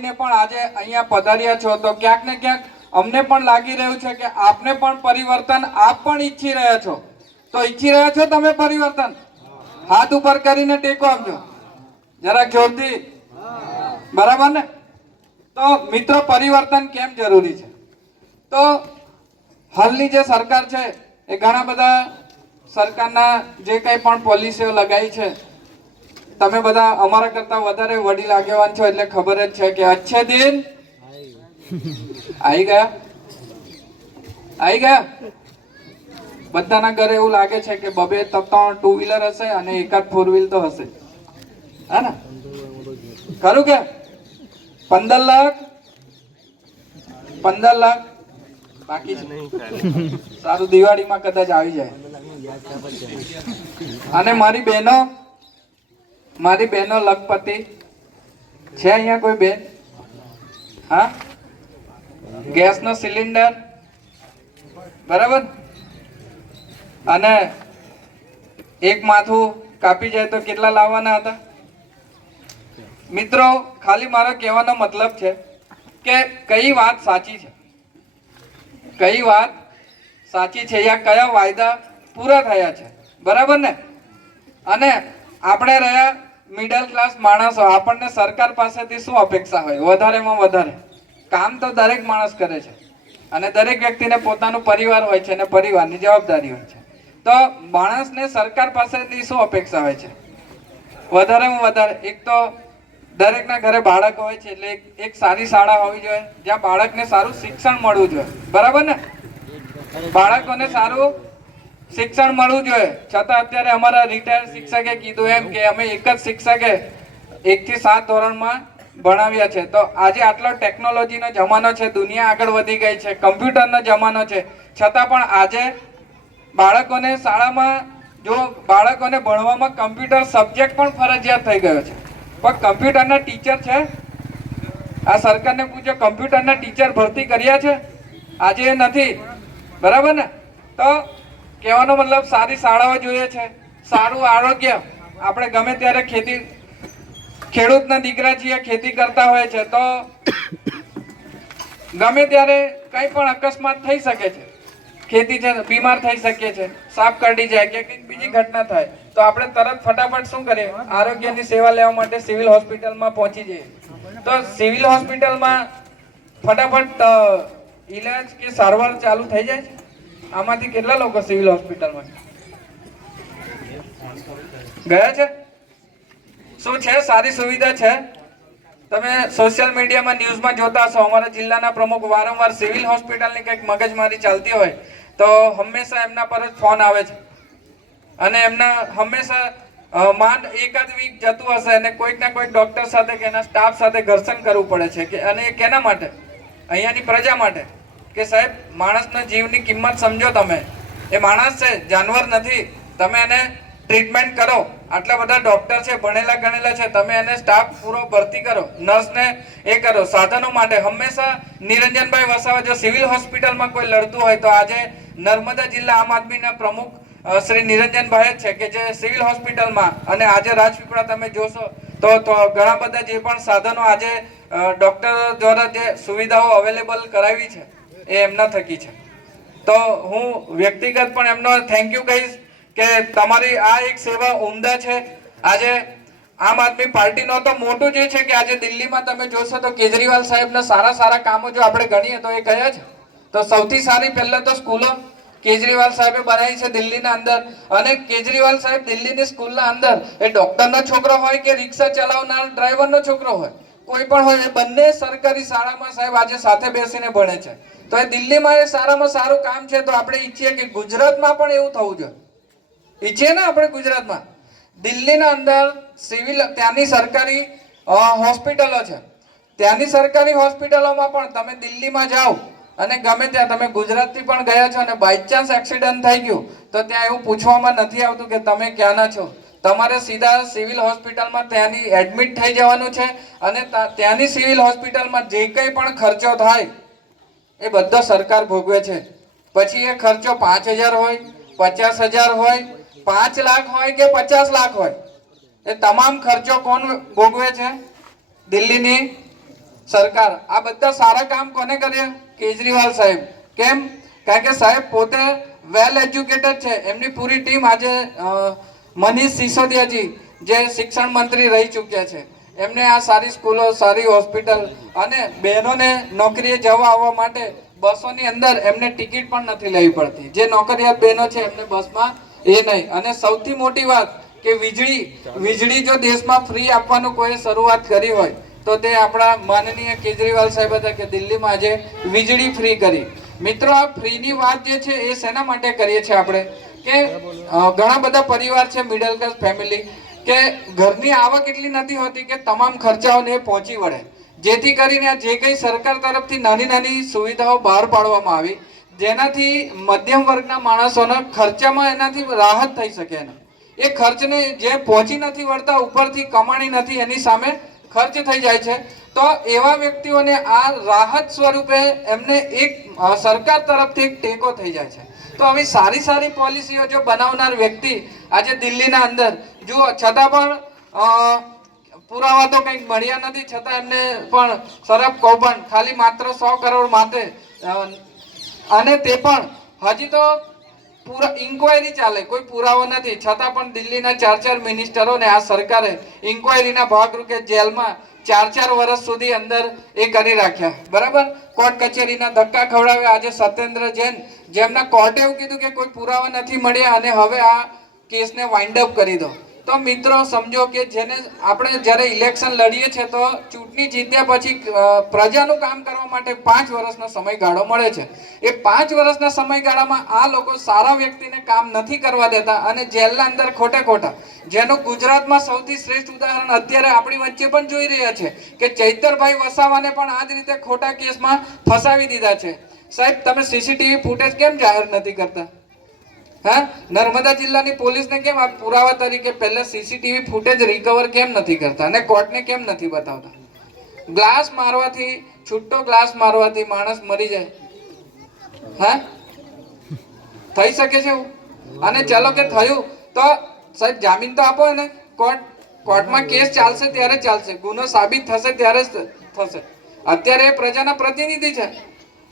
ને પણ આજે અહીંયા પધાર્યા છો. તો ક્યાંક ને ક્યાંક અમને પણ લાગી રહ્યું છે કે આપને પણ પરિવર્તન આપ પણ ઈચ્છી રહ્યા છો. તો ઈચ્છી રહ્યા છો તમે પરિવર્તન? હાથ ઉપર કરીને ટેકો આપજો. જરાક જોરથી બરાબર ને? તો મિત્રો, પરિવર્તન કેમ જરૂરી છે? તો હાલની જે સરકાર છે, એ ઘણા બધા સરકારના જે કંઈ પણ પોલિસીઓ લગાવી છે તમે બધા અમારા કરતા વધારે વડીલ આગેવાન છો એટલે ખબર જ છે કે અચ્છે દિન. આવી ગયા? આવી ગયા? બધાના ઘરે એવું લાગે છે કે બબે ત્રણ ટુ વ્હીલર હશે અને એકાદ ફોર વ્હીલ તો હશે. હા ને? ખરું કે? પંદર લાખ? પંદર લાખ? બાકી છે. સારું દિવાળીમાં કદાચ આવી જાય. અને મારી બહેનો? મારી બહેનો લખપતિ. છે અહીંયા કોઈ બેન? હા? ગેસનો સિલિન્ડર? બરાબર? અને એક માથું કાપી જાય તો કેટલા લાવવાના હતા? મિત્રો, ખાલી મારો કહેવાનો મતલબ છે કે કઈ વાત સાચી છે? કઈ વાત સાચી છે? યા કયા વાયદા પૂરા થયા છે? બરાબર ને? અને આપણે રહ્યા મિડલ ક્લાસ માણસો, આપણને સરકાર પાસેથી શું અપેક્ષા હોય? વધારેમાં વધારે. કામ તો દરેક માણસ કરે છે. અને દરેક વ્યક્તિને પોતાનું પરિવાર હોય છે અને પરિવારની જવાબદારી હોય છે. તો માણસને સરકાર પાસેથી શું અપેક્ષા હોય છે? વધારેમાં વધારે. એક તો દરેકના ઘરે બાળક હોય છે એટલે એક સારી શાળા હોવી જોઈએ. જ્યાં બાળકને સારું શિક્ષણ મળવું જોઈએ. બરાબર ને? બાળકોને સારું શિક્ષણ મળવું જોઈએ. છતાં અત્યારે અમારા રિટાયર્ડ શિક્ષકે કીધું એમ કે અમે એક જ શિક્ષકે એક થી સાત ધોરણમાં ભણાવ્યા છે. તો આજે આટલો ટેકનોલોજીનો જમાનો છે, દુનિયા આગળ વધી ગઈ છે કમ્પ્યુટરનો જમાનો છે. છતાં પણ આજે બાળકોને શાળામાં જો બાળકોને ભણવામાં કમ્પ્યુટર સબ્જેક્ટ પણ ફરજિયાત થઈ ગયો છે. પણ કમ્પ્યુટરના ટીચર છે. આ સરકારને પૂછો કમ્પ્યુટરના ટીચર ભરતી કર્યા છે? આજે એ નથી. બરાબર ને? તો કહેવાનો મતલબ સારી શાળાઓ જોઈએ છે. સારું આરોગ્ય. આપણે ગમે ત્યારે ખેતી ખેડૂતના દીકરા છીએ ખેતી કરતા હોય છે, તો ગમે ત્યારે કંઈ પણ અકસ્માત થઈ શકે છે. ખેતી છે બીમાર થઈ શકે છે, સાપ કરડી જાય કે કંઈક બીજી ઘટના થાય, તો આપણે તરત ફટાફટ શું કરીએ? આરોગ્યની સેવા લેવા માટે સિવિલ હોસ્પિટલમાં પહોંચી જઈએ. તો સિવિલ હોસ્પિટલમાં ફટાફટ ઇલાજ કે સારવાર ચાલુ થઈ જાય છે? આમાંથી કેટલા લોકો સિવિલ હોસ્પિટલમાં ગયા છે? શું છે? સારી સુવિધા છે? તમે સોશિયલ મીડિયામાં ન્યૂઝમાં જોતા હશો, અમારા જિલ્લાના પ્રમુખ વારંવાર સિવિલ હોસ્પિટલની કંઈક મગજમારી ચાલતી હોય, તો હંમેશા એમના પર જ ફોન આવે છે. અને એમના હંમેશા માંડ એકાદ વીક જતું હશે અને કોઈક ના કોઈક ડોક્ટર સાથે કે એના સ્ટાફ સાથે ઘર્ષણ કરવું પડે છે કે, અને એ કેના માટે? અહીંયાની પ્રજા માટે? કે સાહેબ, માણસના જીવની કિંમત સમજો તમે. એ માણસ છે, જાનવર નથી. તમે એને ટ્રીટમેન્ટ કરો. આટલા બધા ડોક્ટર છે, ભણેલા ગણેલા છે, તમે એને સ્ટાફ પૂરો ભરતી કરો. નર્સને એ કરો. સાધનો માટે હંમેશા નિરંજનભાઈ વસાવા, જો સિવિલ હોસ્પિટલમાં કોઈ લડતું હોય, તો આજે નર્મદા જિલ્લા આમ આદમીના પ્રમુખ શ્રી નિરંજનભાઈ જ છે કે જે સિવિલ હોસ્પિટલમાં અને આજે રાજપીપળા તમે જોશો, તો તો ઘણા બધા જે પણ સાધનો આજે ડોક્ટર દ્વારા જે સુવિધાઓ અવેલેબલ કરાવી છે. એ એમના થકી છે. તો હું વ્યક્તિગત પણ એમનો થેન્ક યુ કહીશ કે તમારી આ એક સેવા ઉમદા છે. આજે આમ આદમી પાર્ટીનો તો મોટું જે છે કે આજે દિલ્હીમાં તમે જોશો તો કેજરીવાલ સાહેબના સારા સારા કામો જો આપણે ગણીએ તો એ કયા છે તો સૌથી સારી પહેલાં તો સ્કૂલો. કેજરીવાલ સાહેબે બનાવી છે દિલ્હીના અંદર અને કેજરીવાલ સાહેબ દિલ્હીની સ્કૂલના અંદર એ ડોક્ટરનો છોકરો હોય કે રિક્ષા ચલાવનાર ડ્રાઈવરનો છોકરો હોય કોઈ પણ હોય, એ બંને સરકારી શાળામાં સાહેબ આજે સાથે બેસીને ભણે છે. તો એ દિલ્હીમાં એ સારામાં સારું કામ છે તો આપણે ઈચ્છીએ કે ગુજરાતમાં પણ એવું થવું જોઈએ. ઈચ્છીએ ને આપણે ગુજરાતમાં. દિલ્હીના અંદર સિવિલ, ત્યાંની સરકારી હોસ્પિટલો છે. ત્યાંની સરકારી હોસ્પિટલોમાં પણ તમે દિલ્હીમાં જાઓ અને ગમે ત્યાં તમે ગુજરાતથી પણ ગયા છો અને બાય ચાન્સ એક્સિડન્ટ થઈ ગયું, તો ત્યાં એવું પૂછવામાં નથી આવતું કે તમે ક્યાંના છો. તમારે સીધા સિવિલ હોસ્પિટલમાં ત્યાંની એડમિટ થઈ જવાનું છે અને ત્યાંની સિવિલ હોસ્પિટલમાં જે કંઈ પણ ખર્ચો થાય, એ બધો સરકાર ભોગવે છે. પછી એ ખર્ચો પાંચ હજાર હોય, પચાસ હજાર હોય, પાંચ લાખ હોય કે પચાસ લાખ હોય, એ તમામ ખર્ચો કોણ ભોગવે છે? દિલ્હીની સરકાર. આ બધા સારા કામ કોને કર્યા? કેજરીવાલ સાહેબ. કેમ? કારણ કે સાહેબ પોતે વેલ એજ્યુકેટેડ છે. એમની પૂરી ટીમ આજે મનીષ સિસોદિયાજી, જે શિક્ષણ મંત્રી રહી ચૂક્યા છે. એમને આ સારી સ્કૂલો, સારી હોસ્પિટલ અને બહેનોને નોકરીએ જવા આવવા માટે બસોની અંદર એમને ટિકિટ પણ નથી લેવી પડતી. જે નોકરિયાત બહેનો છે એમને બસમાં એ નહીં. અને સૌથી મોટી વાત કે વીજળી વીજળી જો દેશમાં ફ્રી આપવાનું કોઈ શરૂઆત કરી હોય, તો તે આપણા માનનીય કેજરીવાલ સાહેબ હતા કે દિલ્હીમાં આજે વીજળી ફ્રી કરી. મિત્રો, આ ફ્રીની વાત જે છે એ શેના માટે કરીએ છીએ આપણે? કે ઘણા બધા પરિવાર છે મિડલ ક્લાસ ફેમિલી કે ઘરની આવક એટલી નથી હોતી કે તમામ ખર્ચાઓને પહોંચી વળે. જેથી કરીને જે કંઈ સરકાર તરફથી નાની નાની સુવિધાઓ બહાર પાડવામાં આવી, જેનાથી મધ્યમ વર્ગના માણસોના ખર્ચામાં એનાથી રાહત થઈ શકે એને. એ ખર્ચને જે પહોંચી નથી વળતા, ઉપરથી કમાણી નથી, એની સામે ખર્ચ થઈ જાય છે. તો એવા વ્યક્તિઓને આ રાહત સ્વરૂપે એમને એક સરકાર તરફથી એક ટેકો થઈ જાય છે. તો આવી સારી સારી પોલિસીઓ જો બનાવનાર વ્યક્તિ આજે દિલ્હીના અંદર, જુઓ, છતાં પણ પુરાવા તો કંઈક મળ્યા નથી, છતાં એમને પણ સરફ કૌભાંડ, ખાલી માત્ર સો કરોડ માટે અને તે પણ, હજી તો પૂરા ઇન્કવાયરી ચાલે, કોઈ પુરાવો નથી. છતાં પણ દિલ્હીના ચાર ચાર મિનિસ્ટરોને આ સરકારે ઇન્કવાયરીના ભાગરૂપે જેલમાં ચાર ચાર વર્ષ સુધી અંદર એ કરી રાખ્યા. બરાબર? કોર્ટ કચેરીના ધક્કા ખવડાવ્યા. આજે સત્યેન્દ્ર જૈન જેમના કોર્ટે એવું કીધું કે કોઈ પુરાવા નથી મળ્યા અને હવે આ કેસને વાઇન્ડ અપ કરી દો. તો મિત્રો, સમજો કે જેને આપણે જ્યારે ઇલેક્શન લડીએ છીએ તો ચૂંટણી જીત્યા પછી પ્રજાનું કામ કરવા માટે પાંચ વર્ષનો સમયગાળો મળે છે. એ પાંચ વર્ષના સમયગાળામાં આ લોકો સારા વ્યક્તિને કામ નથી કરવા દેતા અને જેલના અંદર ખોટે ખોટા. જેનું ગુજરાતમાં સૌથી શ્રેષ્ઠ ઉદાહરણ અત્યારે આપણી વચ્ચે પણ જોઈ રહ્યા છે કે ચૈતરભાઈ વસાવાને પણ આ જ રીતે ખોટા કેસમાં ફસાવી દીધા છે. સાહેબ, તમે સીસીટીવી ફૂટેજ કેમ જાહેર નથી કરતા? હા? નર્મદા જિલ્લાની પોલીસને કેમ આ પુરાવા તરીકે પહેલા સીસીટીવી ફૂટેજ રિકવર કેમ નથી કરતા અને કોર્ટને કેમ નથી બતાવતા? ગ્લાસ મારવાથી, છૂટો ગ્લાસ મારવાથી માણસ મરી જાય. હા? થઈ શકે છે અને ચાલો કે થયું, તો સાહેબ, જામીન તો આપો ને કોર્ટ, કોર્ટમાં કેસ ચાલશે ત્યારે ચાલશે. ગુનો સાબિત થશે ત્યારે જ થશે. અત્યારે એ પ્રજાના પ્રતિનિધિ છે.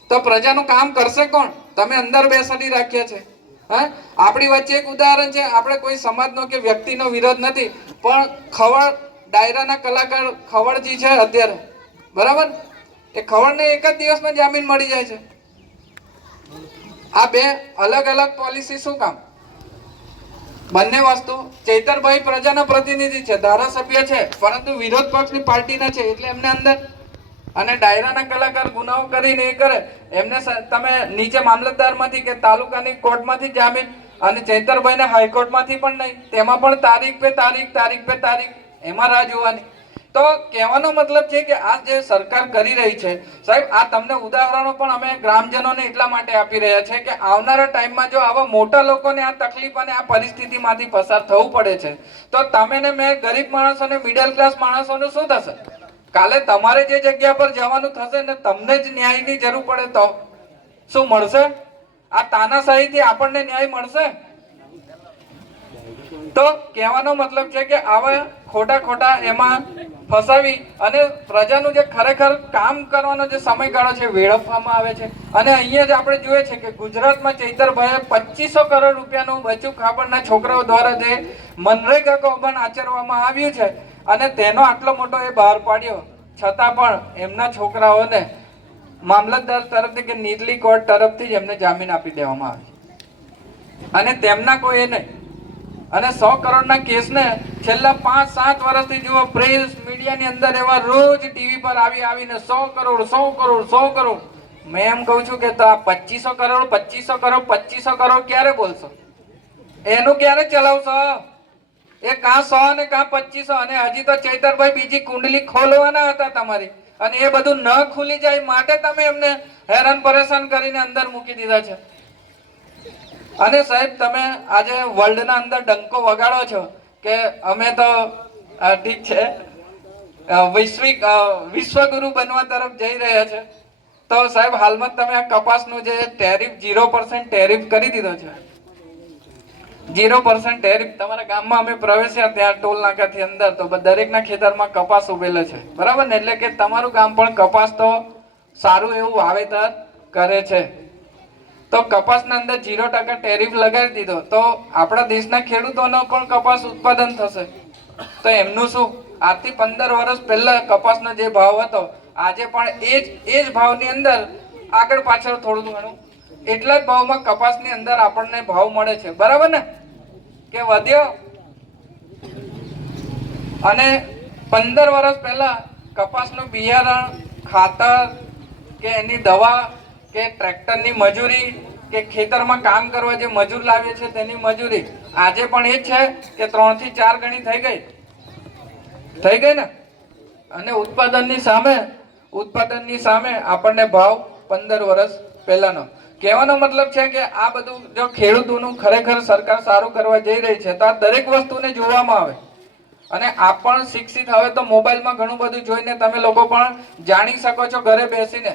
તો પ્રજાનું કામ કરશે કોણ? તમે અંદર બેસાડી રાખ્યા છે. હા? આપણી વચ્ચે એક ઉદાહરણ છે, આપણે કોઈ સમાજનો કે વ્યક્તિનો વિરોધ નથી, પણ ખવડ ડાયરાના કલાકાર ખવડજી છે અત્યારે. બરાબર? એ ખવડને એક જ દિવસમાં જામીન મળી જાય છે. આ બે અલગ અલગ પોલિસી શું કામ? બંને વસ્તુ. ચૈતરભાઈ પ્રજાના પ્રતિનિધિ છે, ધારાસભ્ય છે, પરંતુ વિરોધ પક્ષની પાર્ટીના છે, એટલે એમને અંદર અને ડાયરાના કલાકાર ગુનાઓ કરીને એ કરે. એમને તમે નીચે મામલતદારમાંથી કે તાલુકાની કોર્ટમાંથી જામીન અને ચૈતરભાઈને હાઈકોર્ટમાંથી પણ નહીં, તેમાં પણ તારીખ પે તારીખ તારીખ પે તારીખ, એમાં રાહ જોવાની. તો કહેવાનો મતલબ છે કે આ જે સરકાર કરી રહી છે, સાહેબ, આ તમને ઉદાહરણો પણ અમે ગ્રામજનોને એટલા માટે આપી રહ્યા છે કે આવનારા ટાઈમમાં જો આવા મોટા લોકોને આ તકલીફ અને આ પરિસ્થિતિમાંથી પસાર થવું પડે છે, તો તમે ને મેં ગરીબ માણસોને મિડલ ક્લાસ માણસોનું શું થશે? કાલે તમારે જે જગ્યા પર જવાનું થશે ને તમને જ ન્યાયની જરૂર પડે તો. શું મળશે? આ તાનાશાહીથી આપણને ન્યાય મળશે? તો કહેવાનો મતલબ છે કે આવા ખોટા ખોટા એમાં ફસાવી અને પ્રજાનું જે ખરેખર કામ કરવાનો જે સમયગાળો છે વેડફવામાં આવે છે. અને અહીંયા જ આપણે જોઈએ છે કે ગુજરાતમાં ચૈતરભાઈએ પચીસો કરોડ રૂપિયાનું બચુ ખાબડના છોકરાઓ દ્વારા જે મનરેગા કૌભાંડ આચરવામાં આવ્યું છે. અને તેનો આટલો મોટો એ બહાર પાડ્યો. છતાં પણ એમના છોકરાઓને મામલતદાર તરફથી કે નીચલી કોર્ટ તરફથી જ એમને જામીન આપી દેવામાં આવી. અને તેમના કોઈ એ નહીં. અને સો કરોડના કેસને છેલ્લા પાંચ, સાત વર્ષથી જુઓ પ્રેસ મીડિયાની અંદર એવા રોજ ટીવી પર આવી, આવીને સો કરોડ સો કરોડ સો કરોડ. મેં એમ કહું છું કે તો આ પચીસો કરોડ પચીસો કરોડ પચીસો કરોડ ક્યારે બોલશો? એનું ક્યારે ચલાવશો? એ કાં સો અને કાં પચીસો અને હજી તો ચૈતરભાઈ બીજી કુંડલી ખોલવાના હતા તમારી. અને એ બધું ન ખુલી જાય માટે તમે એમને હેરાન પરેશાન કરીને અંદર મૂકી દીધા છે. અને સાહેબ, તમે આજે વર્લ્ડના અંદર ડંકો વગાડો છો કે અમે તો ઠીક છે વૈશ્વિક વિશ્વગુરુ બનવા તરફ જઈ રહ્યા છે. તો સાહેબ, હાલમાં તમે આ કપાસનું જે ટેરિફ ઝીરો પર્સન્ટ ટેરિફ કરી દીધો છે. ઝીરો પર્સન્ટ ટેરિફ તમારા ગામમાં અમે પ્રવેશ્યા ત્યાં ટોલ નાકાથી અંદર, તો દરેકના ખેતરમાં કપાસ ઉભેલો છે. બરાબર ને? એટલે કે તમારું ગામ પણ કપાસ તો સારું એવું વાવેતર કરે છે. તો કપાસના અંદર ઝીરો ટકા ટેરિફ લગાવી દીધો, તો આપણા દેશના ખેડૂતોનો પણ કપાસ ઉત્પાદન થશે. તો એમનું શું? આજથી પંદર વર્ષ પહેલા કપાસનો જે ભાવ હતો, આજે પણ એ જ એ જ ભાવની અંદર આગળ પાછળ થોડું ઘણું એટલા જ ભાવમાં કપાસની અંદર આપણને ભાવ મળે છે. બરાબર ને? કે વધ્યો? અને પંદર વર્ષ પહેલા કપાસનું બિયારણ, ખાતર કે એની દવા કે ટ્રેક્ટરની મજૂરી કે ખેતરમાં કામ કરવા જે મજૂર લાવીએ છે તેની મજૂરી. આજે પણ એ છે કે ત્રણથી ચાર ગણી થઈ ગઈ. થઈ ગઈ ને? અને ઉત્પાદનની સામે ઉત્પાદનની સામે આપણને ભાવ પંદર વર્ષ પહેલાનો. કહેવાનો મતલબ છે કે આ બધું જો ખેડૂતોનું ખરેખર સરકાર સારું કરવા જઈ રહી છે, તો આ દરેક વસ્તુને જોવામાં આવે. અને આપ પણ શિક્ષિત હવે તો મોબાઈલમાં ઘણું બધું જોઈને તમે લોકો પણ જાણી શકો છો ઘરે બેસીને.